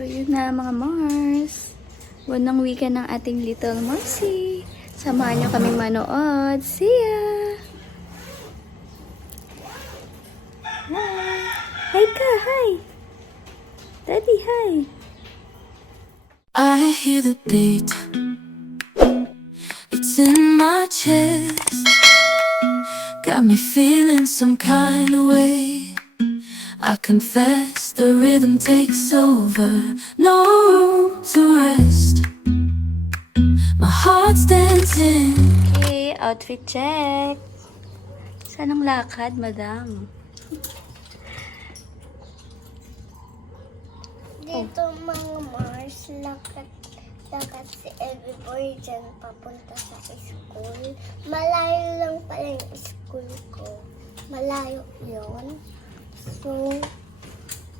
So, yun na mga Mars. Unang weekend ng ating Little Marcy. Samahan nyo kaming manood. See ya! Hi! Hi ka! Hi! Daddy, hi! I hear the beat. It's in my chest. Got me feeling some kind of way. I confess the rhythm takes over. No room to rest. My heart's dancing. Okay, outfit check. Saan ang lakad, madam? Dito mga Mars, lakad si everybody dyan papunta sa school. Malayo lang pala yung school ko. Malayo yun. So,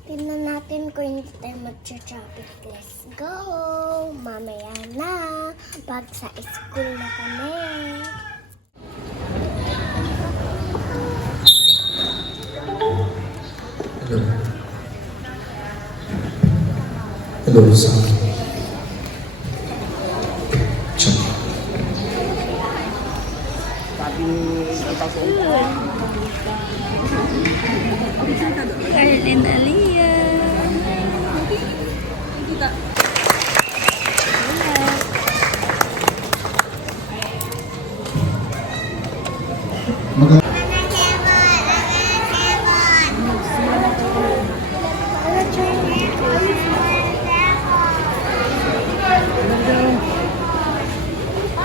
tingnan natin kung hindi tayo mag-traffic. Let's go! Mamaya na. Pag sa school na kami. Hello. Hello, Sam. Check. Arlene Alia.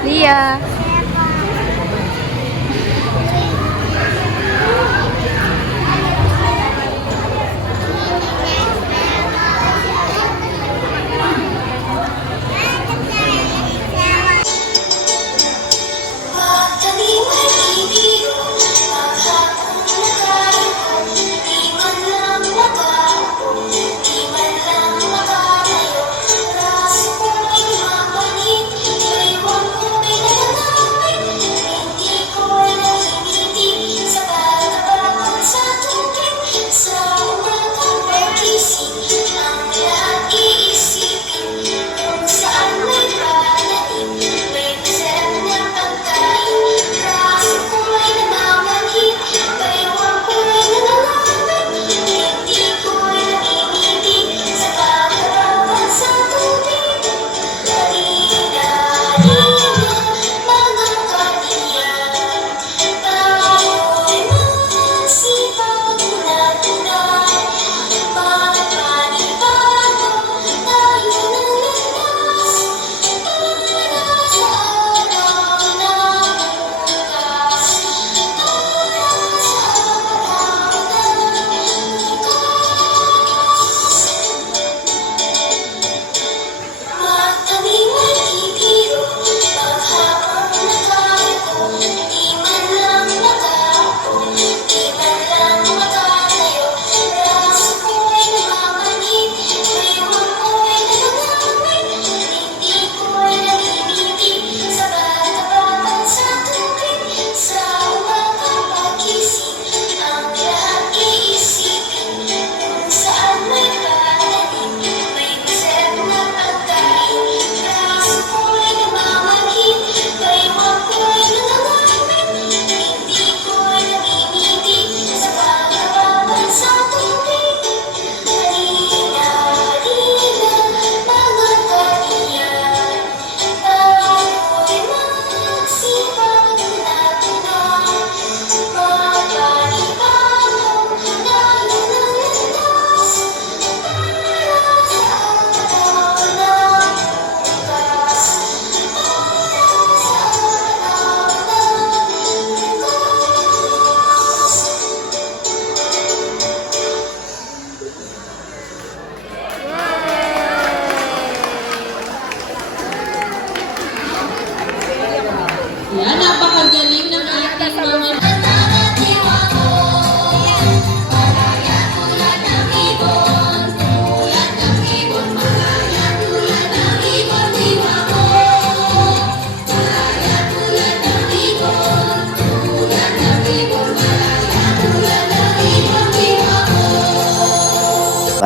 Lia.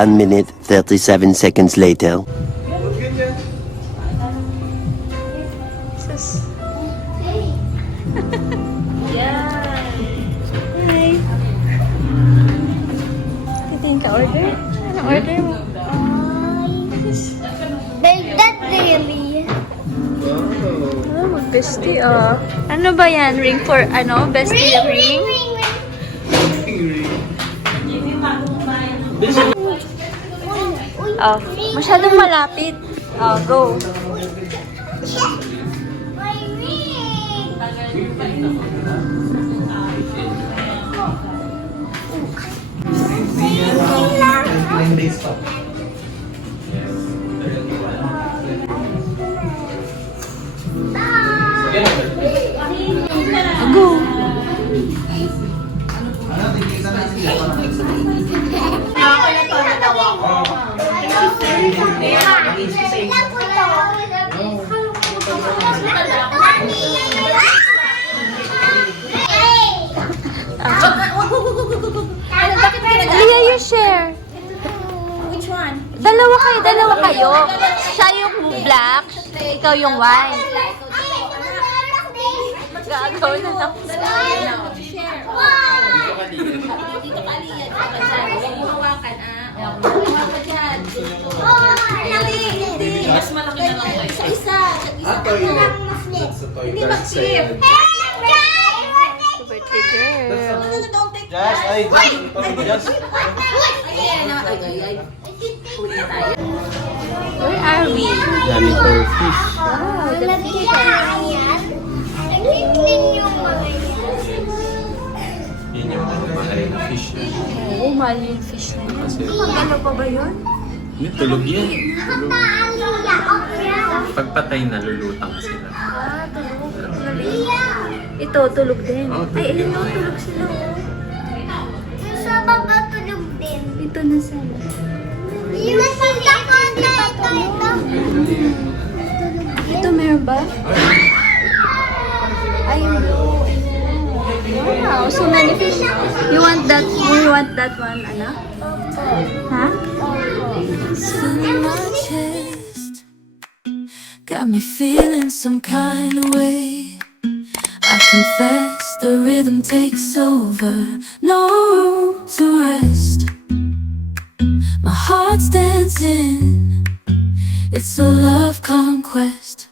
1 minute, 37 seconds later. Sus. Hi. Ito yung ka-order? Anong order mo? That really. Oh, bestie, oh. Ano ba yan? Ring for, ano? Bestie ring? Oh, masyadong malapit. Oh, go. My ring. Go. Aliyah, you share. Which one? Dalawa kayo. Siya yung black, ikaw yung white. Gagaw na lang. Dito ka, Aliyah. Dito ka dyan. Huwag mo hawakan, ah. Hawakan ka dyan. Hindi. Mas malaki na lang tayo. Isa. Hindi mag-flip. Birthday girl. Don't take Just, ay, just. Ayan. Ay. Huli na tayo. Where are we? Dami ko fish. Wow, the fish. Nagtiklin yung mga yan. Yun yung mga mahal na fish. Oo, mahal yung fish na yun. Kasi, Ano pa ba yun? yun, tulog yan. Tulog. Nakataalo Pagpatay, nalulutang sila. Ah, tulog. Ito, tulog din. Oh, tulog Ay, din. ayun, tulog sila. yung sa baba tulog din. Ito na sila. Yung nakita ko na ito. Ito, meron ba? Ayun. Wow, so many fish. You want that one, anak? Ha? In my chest, got me feeling some kind of way. I confess the rhythm takes over, no room to rest. My heart's dancing, it's a love conquest.